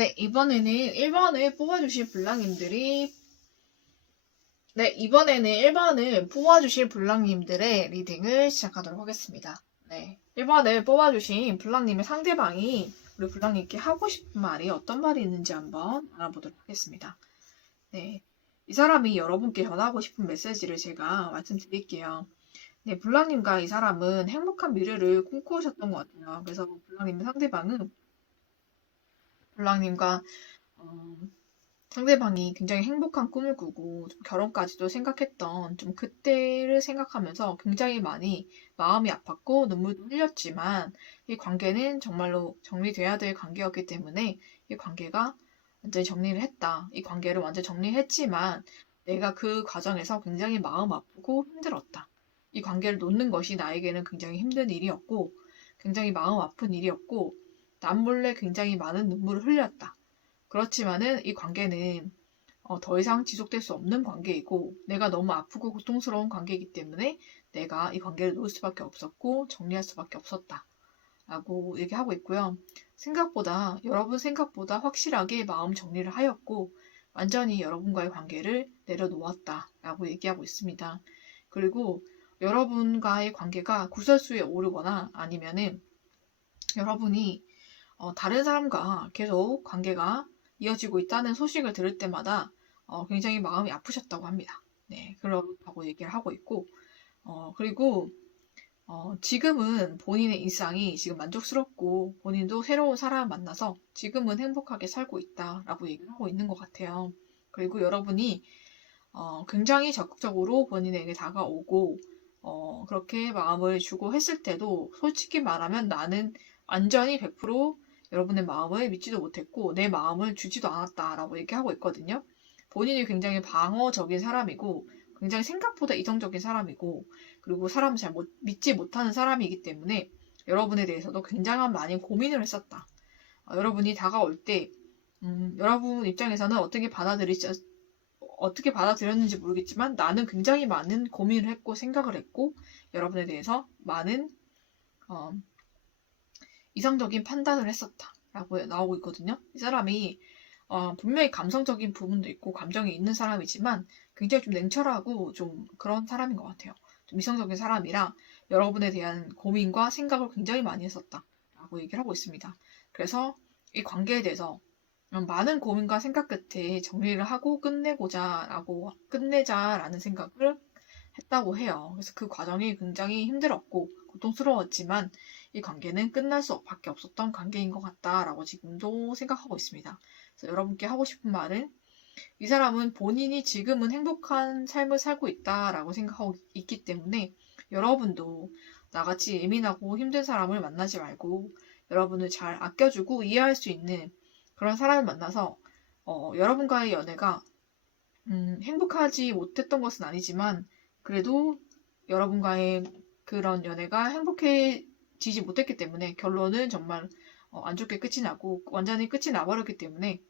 네, 이번에는 1번을 뽑아주실 블랑님들이 네, 이번에는 1번을 뽑아주실 블랑님들의 리딩을 시작하도록 하겠습니다. 네, 1번을 뽑아주신 블랑님의 상대방이 우리 블랑님께 하고 싶은 말이 어떤 말이 있는지 한번 알아보도록 하겠습니다. 네, 이 사람이 여러분께 전하고 싶은 메시지를 제가 말씀드릴게요. 네, 블랑님과 이 사람은 행복한 미래를 꿈꾸셨던 것 같아요. 그래서 블랑님의 상대방은 블랑님과 어, 상대방이 굉장히 행복한 꿈을 꾸고 좀 결혼까지도 생각했던 좀 그때를 생각하면서 굉장히 많이 마음이 아팠고 눈물도 흘렸지만 이 관계는 정말로 정리돼야 될 관계였기 때문에 이 관계가 완전히 정리를 했다. 이 관계를 완전히 정리했지만 내가 그 과정에서 굉장히 마음 아프고 힘들었다. 이 관계를 놓는 것이 나에게는 굉장히 힘든 일이었고 굉장히 마음 아픈 일이었고 남몰래 굉장히 많은 눈물을 흘렸다. 그렇지만은 이 관계는 어, 더 이상 지속될 수 없는 관계이고 내가 너무 아프고 고통스러운 관계이기 때문에 내가 이 관계를 놓을 수밖에 없었고 정리할 수밖에 없었다. 라고 얘기하고 있고요. 생각보다 여러분 생각보다 확실하게 마음 정리를 하였고 완전히 여러분과의 관계를 내려놓았다. 라고 얘기하고 있습니다. 그리고 여러분과의 관계가 구설수에 오르거나 아니면은 여러분이 어, 다른 사람과 계속 관계가 이어지고 있다는 소식을 들을 때마다 어, 굉장히 마음이 아프셨다고 합니다. 네, 그렇다고 얘기를 하고 있고, 어, 그리고 어, 지금은 본인의 일상이 지금 만족스럽고 본인도 새로운 사람을 만나서 지금은 행복하게 살고 있다라고 얘기를 하고 있는 것 같아요. 그리고 여러분이 어, 굉장히 적극적으로 본인에게 다가오고 어, 그렇게 마음을 주고 했을 때도 솔직히 말하면 나는 완전히 100% 여러분의 마음을 믿지도 못했고 내 마음을 주지도 않았다라고 얘기하고 있거든요. 본인이 굉장히 방어적인 사람이고 굉장히 생각보다 이성적인 사람이고 그리고 사람을 잘 못, 믿지 못하는 사람이기 때문에 여러분에 대해서도 굉장한 많이 고민을 했었다. 어, 여러분이 다가올 때 음, 여러분 입장에서는 어떻게 받아들이지 어떻게 받아들였는지 모르겠지만 나는 굉장히 많은 고민을 했고 생각을 했고 여러분에 대해서 많은 어, 이성적인 판단을 했었다 라고 나오고 있거든요. 이 사람이 어, 분명히 감성적인 부분도 있고 감정이 있는 사람이지만 굉장히 좀 냉철하고 좀 그런 사람인 것 같아요. 좀 이성적인 사람이라 여러분에 대한 고민과 생각을 굉장히 많이 했었다 라고 얘기를 하고 있습니다. 그래서 이 관계에 대해서 많은 고민과 생각 끝에 정리를 하고 끝내고자 라고 끝내자라는 생각을 했다고 해요. 그래서 그 과정이 굉장히 힘들었고 고통스러웠지만 이 관계는 끝날 수밖에 없었던 관계인 것 같다라고 지금도 생각하고 있습니다. 그래서 여러분께 하고 싶은 말은 이 사람은 본인이 지금은 행복한 삶을 살고 있다라고 생각하고 있기 때문에 여러분도 나같이 예민하고 힘든 사람을 만나지 말고 여러분을 잘 아껴주고 이해할 수 있는 그런 사람을 만나서 어, 여러분과의 연애가 음, 행복하지 못했던 것은 아니지만 그래도 여러분과의 그런 연애가 행복해 지지 못했기 때문에 결론은 정말 어, 안 좋게 끝이 나고 완전히 끝이 나버렸기 때문에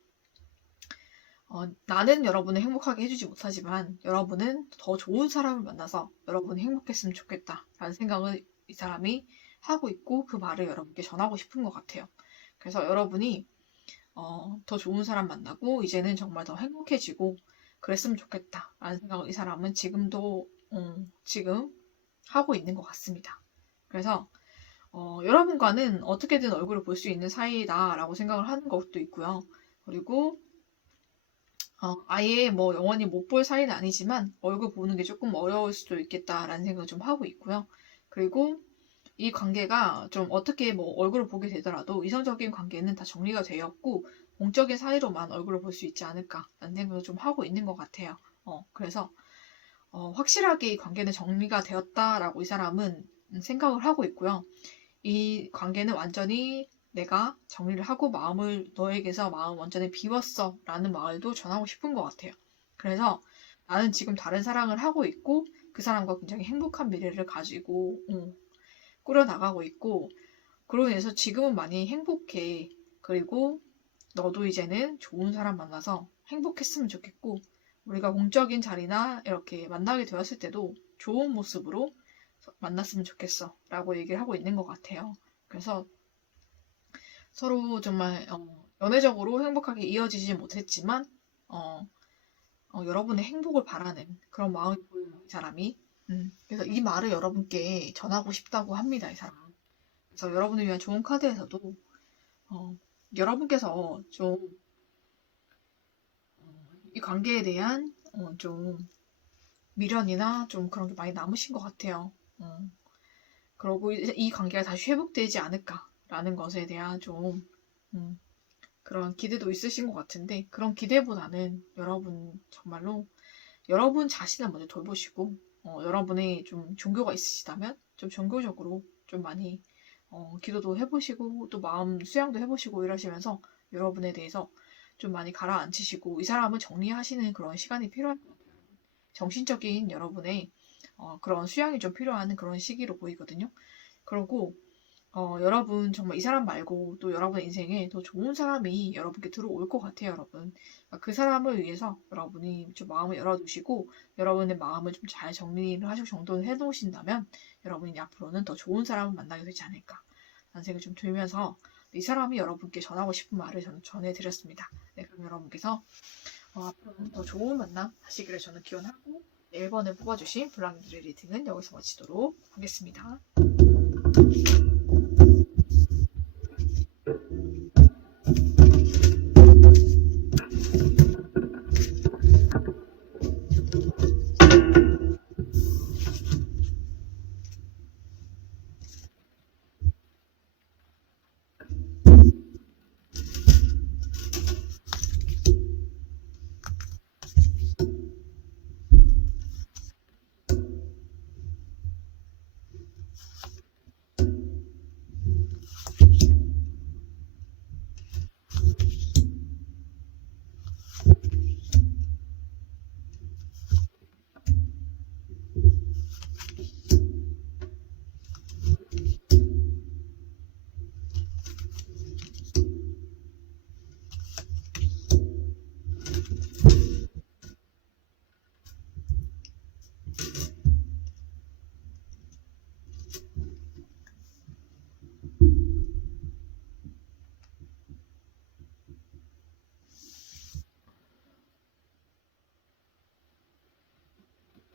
어, 나는 여러분을 행복하게 해주지 못하지만 여러분은 더 좋은 사람을 만나서 여러분이 행복했으면 좋겠다라는 생각을 이 사람이 하고 있고 그 말을 여러분께 전하고 싶은 것 같아요. 그래서 여러분이 어, 더 좋은 사람 만나고 이제는 정말 더 행복해지고 그랬으면 좋겠다라는 생각을 이 사람은 지금도 음, 지금 하고 있는 것 같습니다. 그래서 어, 여러분과는 어떻게든 얼굴을 볼 수 있는 사이다라고 생각을 하는 것도 있고요. 그리고 어, 아예 뭐 영원히 못 볼 사이는 아니지만 얼굴 보는 게 조금 어려울 수도 있겠다라는 생각을 좀 하고 있고요. 그리고 이 관계가 좀 어떻게 뭐 얼굴을 보게 되더라도 이성적인 관계는 다 정리가 되었고 공적인 사이로만 얼굴을 볼 수 있지 않을까라는 생각을 좀 하고 있는 것 같아요. 어, 그래서 어, 확실하게 이 관계는 정리가 되었다라고 이 사람은 생각을 하고 있고요. 이 관계는 완전히 내가 정리를 하고 마음을 너에게서 마음 완전히 비웠어 라는 말도 전하고 싶은 것 같아요. 그래서 나는 지금 다른 사랑을 하고 있고 그 사람과 굉장히 행복한 미래를 가지고 어, 꾸려나가고 있고 그로 인해서 지금은 많이 행복해. 그리고 너도 이제는 좋은 사람 만나서 행복했으면 좋겠고 우리가 공적인 자리나 이렇게 만나게 되었을 때도 좋은 모습으로 만났으면 좋겠어 라고 얘기를 하고 있는 것 같아요. 그래서 서로 정말 어, 연애적으로 행복하게 이어지지 못했지만 어, 어, 여러분의 행복을 바라는 그런 마음이 이 사람이. 음, 그래서 이 말을 여러분께 전하고 싶다고 합니다, 이 사람. 그래서 여러분을 위한 좋은 카드에서도 어, 여러분께서 좀이 관계에 대한 어, 좀 미련이나 좀 그런 게 많이 남으신 것 같아요. 어. 그러고 이 관계가 다시 회복되지 않을까라는 것에 대한 좀 음, 그런 기대도 있으신 것 같은데 그런 기대보다는 여러분 정말로 여러분 자신을 먼저 돌보시고 어, 여러분의 좀 종교가 있으시다면 좀 종교적으로 좀 많이 어, 기도도 해보시고 또 마음 수양도 해보시고 이러시면서 여러분에 대해서 좀 많이 가라앉히시고 이 사람을 정리하시는 그런 시간이 같아요. 정신적인 여러분의 어, 그런 수양이 좀 필요한 그런 시기로 보이거든요. 그리고 어, 여러분 정말 이 사람 말고 또 여러분의 인생에 더 좋은 사람이 여러분께 들어올 것 같아요, 여러분. 그러니까 그 사람을 위해서 여러분이 좀 마음을 열어두시고 여러분의 마음을 좀 잘 정리를 하시고 정돈을 해놓으신다면 여러분이 앞으로는 더 좋은 사람을 만나게 되지 않을까 라는 생각이 좀 들면서 이 사람이 여러분께 전하고 싶은 말을 저는 전해드렸습니다. 네, 그럼 여러분께서 어, 앞으로는 더 좋은 만남 하시기를 저는 기원하고 네, 1번을 뽑아주신 블랑들의 리딩은 여기서 마치도록 하겠습니다.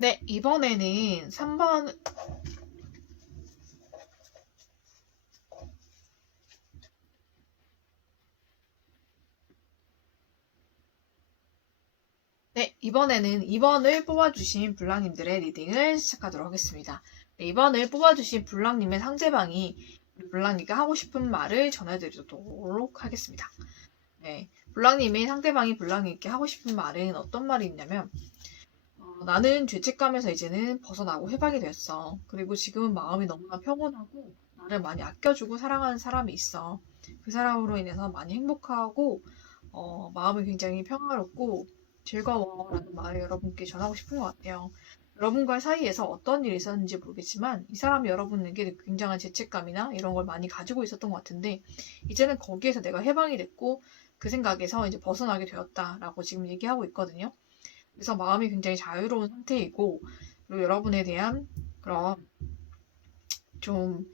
네, 이번에는 3번 네, 이번에는 2번을 뽑아주신 블랑님들의 리딩을 시작하도록 하겠습니다. 네, 2번을 뽑아주신 블랑님의 상대방이 블랑님께 하고 싶은 말을 전해드리도록 하겠습니다. 네, 블랑님의 상대방이 블랑님께 하고 싶은 말은 어떤 말이 있냐면 어, 나는 죄책감에서 이제는 벗어나고 회복이 됐어. 그리고 지금은 마음이 너무나 평온하고 나를 많이 아껴주고 사랑하는 사람이 있어. 그 사람으로 인해서 많이 행복하고 어, 마음이 굉장히 평화롭고 즐거워라는 말을 여러분께 전하고 싶은 것 같아요. 여러분과 사이에서 어떤 일이 있었는지 모르겠지만 이 사람이 여러분에게 굉장한 죄책감이나 이런 걸 많이 가지고 있었던 것 같은데 이제는 거기에서 내가 해방이 됐고 그 생각에서 이제 벗어나게 되었다라고 지금 얘기하고 있거든요. 그래서 마음이 굉장히 자유로운 상태이고 그리고 여러분에 대한 그런 좀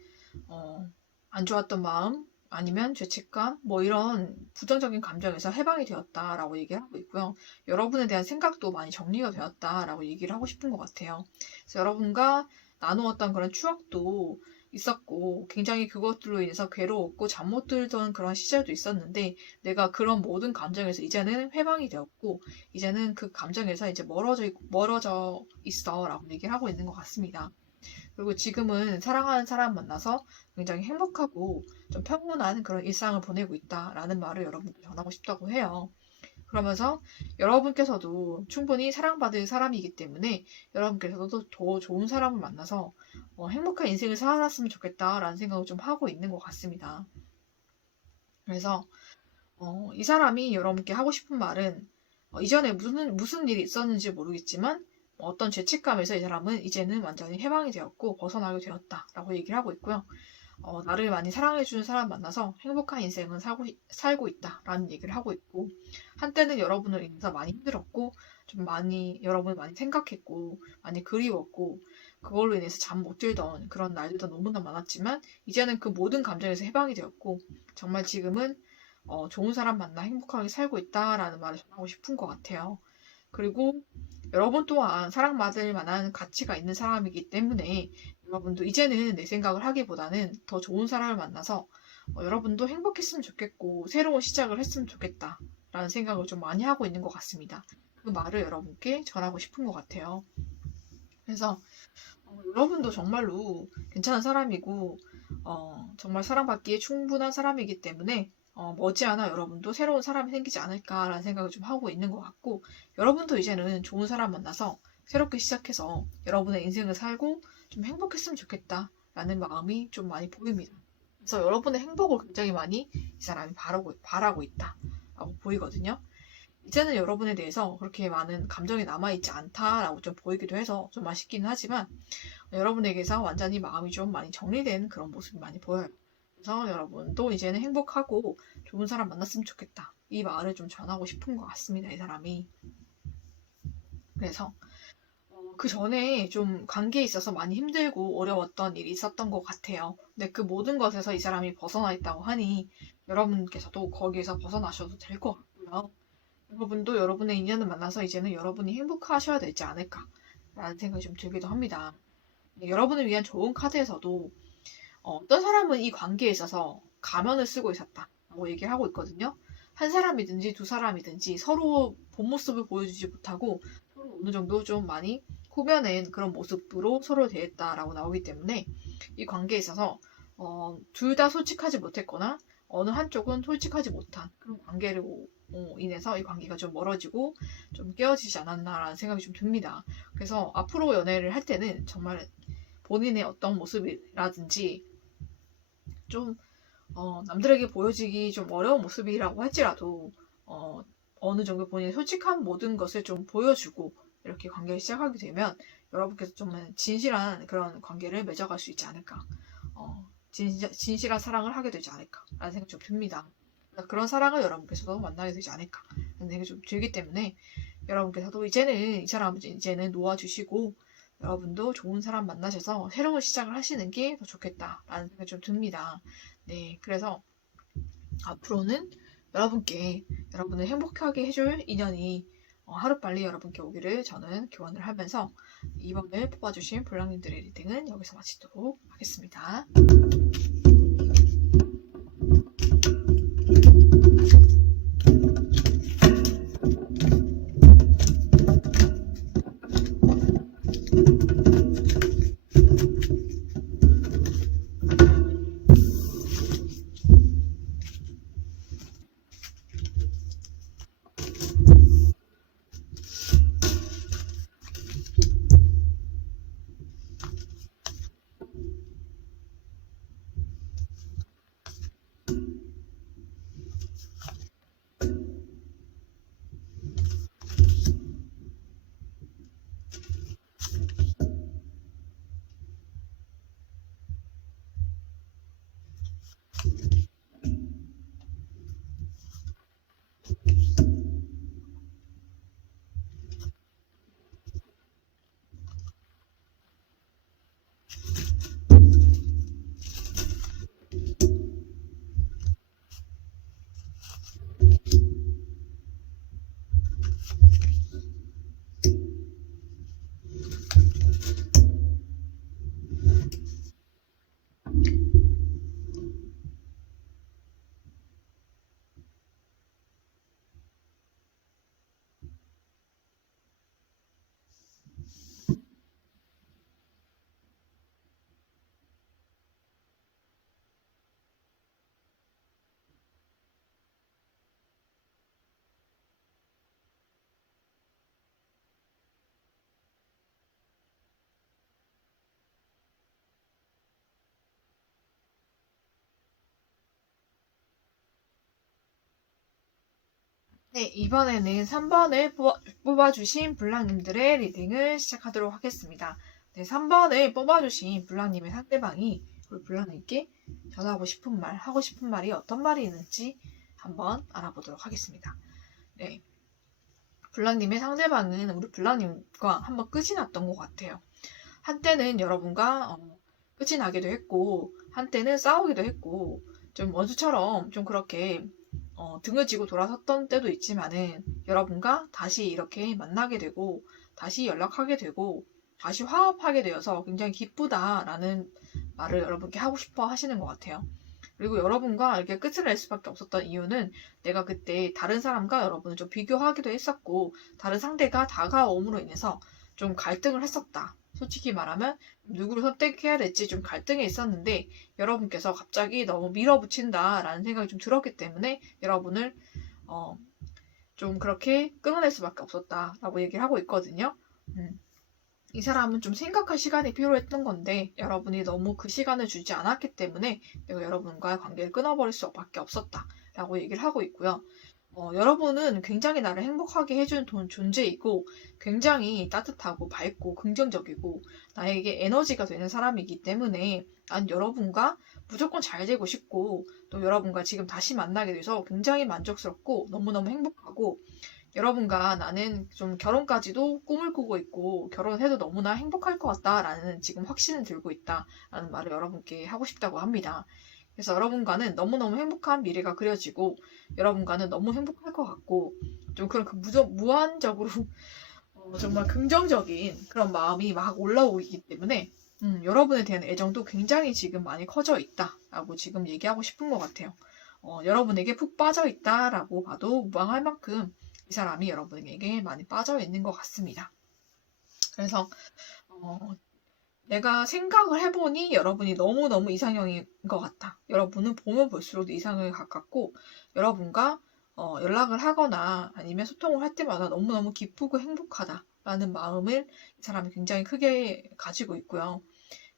어, 안 좋았던 마음 아니면 죄책감 뭐 이런 부정적인 감정에서 해방이 되었다라고 얘기를 하고 있고요. 여러분에 대한 생각도 많이 정리가 되었다라고 얘기를 하고 싶은 것 같아요. 그래서 여러분과 나누었던 그런 추억도 있었고 굉장히 그것들로 인해서 괴로웠고 잠 못 들던 그런 시절도 있었는데 내가 그런 모든 감정에서 이제는 회방이 되었고 이제는 그 감정에서 이제 멀어져 있- 멀어져 있어라고 얘기를 하고 있는 것 같습니다. 그리고 지금은 사랑하는 사람 만나서 굉장히 행복하고 좀 평온한 그런 일상을 보내고 있다라는 말을 여러분께 전하고 싶다고 해요. 그러면서 여러분께서도 충분히 사랑받을 사람이기 때문에 여러분께서도 더 좋은 사람을 만나서 어, 행복한 인생을 살았으면 좋겠다라는 생각을 좀 하고 있는 것 같습니다. 그래서 어, 이 사람이 여러분께 하고 싶은 말은 어, 이전에 무슨 무슨 일이 있었는지 모르겠지만 어떤 죄책감에서 이 사람은 이제는 완전히 해방이 되었고 벗어나게 되었다라고 얘기를 하고 있고요. 어, 나를 많이 사랑해주는 사람 만나서 행복한 인생을 살고, 살고 있다 라는 얘기를 하고 있고 한때는 여러분을 인해서 많이 힘들었고 좀 많이 여러분을 많이 생각했고 많이 그리웠고 그걸로 인해서 잠 못 들던 그런 날들도 너무나 많았지만 이제는 그 모든 감정에서 해방이 되었고 정말 지금은 어, 좋은 사람 만나 행복하게 살고 있다라는 말을 전하고 싶은 것 같아요. 그리고 여러분 또한 사랑받을 만한 가치가 있는 사람이기 때문에 여러분도 이제는 내 생각을 하기보다는 더 좋은 사람을 만나서 어, 여러분도 행복했으면 좋겠고 새로운 시작을 했으면 좋겠다 라는 생각을 좀 많이 하고 있는 것 같습니다. 그 말을 여러분께 전하고 싶은 것 같아요. 그래서 어, 여러분도 정말로 괜찮은 사람이고 어, 정말 사랑받기에 충분한 사람이기 때문에 어, 머지않아 여러분도 새로운 사람이 생기지 않을까라는 생각을 좀 하고 있는 것 같고 여러분도 이제는 좋은 사람 만나서 새롭게 시작해서 여러분의 인생을 살고 좀 행복했으면 좋겠다라는 마음이 좀 많이 보입니다. 그래서 여러분의 행복을 굉장히 많이 이 사람이 바라고, 바라고 있다라고 보이거든요. 이제는 여러분에 대해서 그렇게 많은 감정이 남아있지 않다라고 좀 보이기도 해서 좀 아쉽기는 하지만 여러분에게서 완전히 마음이 좀 많이 정리된 그런 모습이 많이 보여요. 그래서 여러분도 이제는 행복하고 좋은 사람 만났으면 좋겠다. 이 말을 좀 전하고 싶은 것 같습니다. 이 사람이. 그래서 어, 그 전에 좀 관계에 있어서 많이 힘들고 어려웠던 일이 있었던 것 같아요. 근데 그 모든 것에서 이 사람이 벗어나 있다고 하니 여러분께서도 거기에서 벗어나셔도 될 것 같고요. 여러분도 여러분의 인연을 만나서 이제는 여러분이 행복하셔야 되지 않을까라는 생각이 좀 들기도 합니다. 네, 여러분을 위한 좋은 카드에서도 어, 어떤 사람은 이 관계에 있어서 가면을 쓰고 있었다라고 얘기를 하고 있거든요. 한 사람이든지 두 사람이든지 서로 본 모습을 보여주지 못하고 서로 어느 정도 좀 많이 후면엔 그런 모습으로 서로 대했다라고 나오기 때문에 이 관계에 있어서 어, 둘 다 솔직하지 못했거나 어느 한쪽은 솔직하지 못한 그런 관계로 어, 인해서 이 관계가 좀 멀어지고 좀 깨어지지 않았나라는 생각이 좀 듭니다. 그래서 앞으로 연애를 할 때는 정말 본인의 어떤 모습이라든지 좀 어, 남들에게 보여지기 좀 어려운 모습이라고 할지라도 어, 어느 정도 본인의 솔직한 모든 것을 좀 보여주고 이렇게 관계를 시작하게 되면 여러분께서 좀 진실한 그런 관계를 맺어갈 수 있지 않을까 어, 진실, 진실한 사랑을 하게 되지 않을까라는 생각이 좀 듭니다. 그런 사랑을 여러분께서도 만나게 되지 않을까 라는 생각이 좀 들기 때문에 여러분께서도 이제는 이 사람을 이제는 놓아주시고 여러분도 좋은 사람 만나셔서 새로운 시작을 하시는 게 더 좋겠다라는 생각이 좀 듭니다. 네, 그래서 앞으로는 여러분께 여러분을 행복하게 해줄 인연이 어, 하루빨리 여러분께 오기를 저는 기원을 하면서 이번을 뽑아주신 볼랑님들의 리딩은 여기서 마치도록 하겠습니다. 네, 이번에는 3번을 뽑아, 주신 블랑님들의 리딩을 시작하도록 하겠습니다. 네, 3번을 뽑아주신 블랑님의 상대방이 우리 블랑님께 전하고 싶은 말, 하고 싶은 말이 어떤 말이 있는지 한번 알아보도록 하겠습니다. 네. 블랑님의 상대방은 우리 블랑님과 한번 끝이 났던 것 같아요. 한때는 여러분과 어, 끝이 나기도 했고, 한때는 싸우기도 했고, 좀 원수처럼 좀 그렇게 어, 등을 쥐고 돌아섰던 때도 있지만은 여러분과 다시 이렇게 만나게 되고 다시 연락하게 되고 다시 화합하게 되어서 굉장히 기쁘다라는 말을 여러분께 하고 싶어 하시는 것 같아요. 그리고 여러분과 이렇게 끝을 낼 수밖에 없었던 이유는 내가 그때 다른 사람과 여러분을 좀 비교하기도 했었고 다른 상대가 다가옴으로 인해서 좀 갈등을 했었다. 솔직히 말하면 누구를 선택해야 될지 좀 갈등이 있었는데 여러분께서 갑자기 너무 밀어붙인다라는 생각이 좀 들었기 때문에 여러분을 어, 좀 그렇게 끊어낼 수밖에 없었다라고 얘기를 하고 있거든요. 음. 이 사람은 좀 생각할 시간이 필요했던 건데 여러분이 너무 그 시간을 주지 않았기 때문에 내가 여러분과의 관계를 끊어버릴 수밖에 없었다라고 얘기를 하고 있고요. 어, 여러분은 굉장히 나를 행복하게 해준 돈- 존재이고 굉장히 따뜻하고 밝고 긍정적이고 나에게 에너지가 되는 사람이기 때문에 난 여러분과 무조건 잘 되고 싶고 또 여러분과 지금 다시 만나게 돼서 굉장히 만족스럽고 너무너무 행복하고 여러분과 나는 좀 결혼까지도 꿈을 꾸고 있고 결혼해도 너무나 행복할 것 같다라는 지금 확신을 들고 있다라는 말을 여러분께 하고 싶다고 합니다. 그래서 여러분과는 너무너무 행복한 미래가 그려지고 여러분과는 너무 행복할 것 같고 좀 그런 그 무저, 무한적으로 어, 정말 긍정적인 그런 마음이 막 올라오기 때문에 음, 여러분에 대한 애정도 굉장히 지금 많이 커져 있다라고 지금 얘기하고 싶은 것 같아요. 어, 여러분에게 푹 빠져 있다라고 봐도 무방할 만큼 이 사람이 여러분에게 많이 빠져 있는 것 같습니다. 그래서 어, 내가 생각을 해보니 여러분이 너무너무 이상형인 것 같아. 여러분은 보면 볼수록 이상형에 가깝고 여러분과 어, 연락을 하거나 아니면 소통을 할 때마다 너무너무 기쁘고 행복하다라는 마음을 이 사람이 굉장히 크게 가지고 있고요.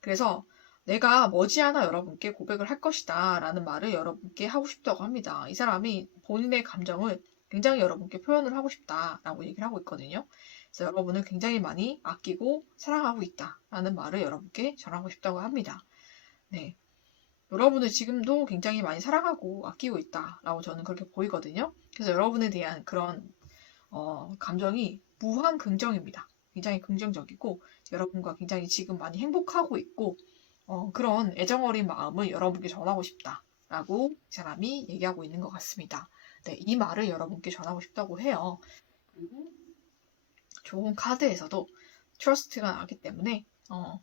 그래서 내가 머지않아 여러분께 고백을 할 것이다 라는 말을 여러분께 하고 싶다고 합니다. 이 사람이 본인의 감정을 굉장히 여러분께 표현을 하고 싶다라고 얘기를 하고 있거든요. 그래서 여러분을 굉장히 많이 아끼고 사랑하고 있다라는 말을 여러분께 전하고 싶다고 합니다. 네. 여러분을 지금도 굉장히 많이 사랑하고 아끼고 있다라고 저는 그렇게 보이거든요. 그래서 여러분에 대한 그런 어, 감정이 무한 긍정입니다. 굉장히 긍정적이고 여러분과 굉장히 지금 많이 행복하고 있고 어, 그런 애정 어린 마음을 여러분께 전하고 싶다라고 이 사람이 얘기하고 있는 것 같습니다. 네, 이 말을 여러분께 전하고 싶다고 해요. 그리고 좋은 카드에서도 트러스트가 나기 때문에 어,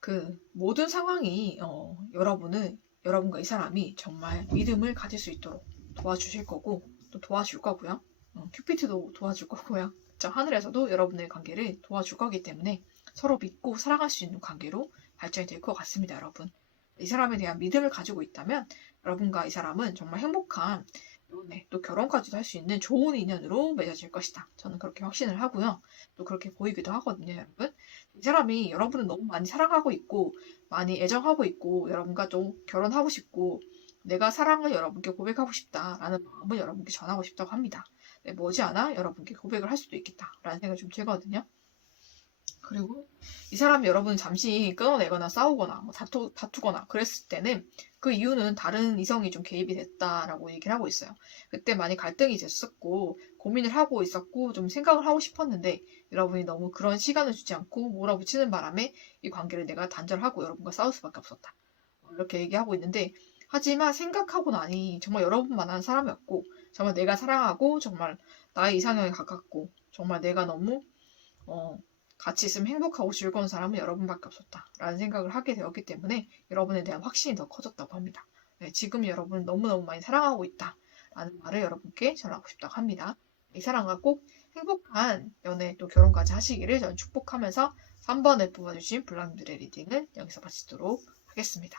그 모든 상황이 어, 여러분을 여러분과 이 사람이 정말 믿음을 가질 수 있도록 도와주실 거고 또 도와줄 거고요. 어, 큐피트도 도와줄 거고요. 저 하늘에서도 여러분의 관계를 도와줄 거기 때문에 서로 믿고 사랑할 수 있는 관계로 발전이 될 것 같습니다, 여러분. 이 사람에 대한 믿음을 가지고 있다면 여러분과 이 사람은 정말 행복한 연애, 또 결혼까지도 할 수 있는 좋은 인연으로 맺어질 것이다. 저는 그렇게 확신을 하고요. 또 그렇게 보이기도 하거든요, 여러분. 이 사람이 여러분을 너무 많이 사랑하고 있고, 많이 애정하고 있고, 여러분과 좀 결혼하고 싶고, 내가 사랑을 여러분께 고백하고 싶다라는 마음을 여러분께 전하고 싶다고 합니다. 네, 머지않아 여러분께 고백을 할 수도 있겠다라는 생각이 좀 들거든요. 그리고 이 사람이 여러분 잠시 끊어내거나 싸우거나 뭐 다투, 다투거나 그랬을 때는 그 이유는 다른 이성이 좀 개입이 됐다라고 얘기를 하고 있어요. 그때 많이 갈등이 됐었고 고민을 하고 있었고 좀 생각을 하고 싶었는데 여러분이 너무 그런 시간을 주지 않고 몰아붙이는 바람에 이 관계를 내가 단절하고 여러분과 싸울 수밖에 없었다. 이렇게 얘기하고 있는데 하지만 생각하고 나니 정말 여러분만한 사람이었고 정말 내가 사랑하고 정말 나의 이상형에 가깝고 정말 내가 너무 어, 같이 있으면 행복하고 즐거운 사람은 여러분밖에 없었다 라는 생각을 하게 되었기 때문에 여러분에 대한 확신이 더 커졌다고 합니다. 네, 지금 여러분 너무너무 많이 사랑하고 있다 라는 말을 여러분께 전하고 싶다고 합니다. 이 사랑과 꼭 행복한 연애 또 결혼까지 하시기를 저는 축복하면서 3번을 뽑아주신 블랑들의 리딩을 여기서 마치도록 하겠습니다.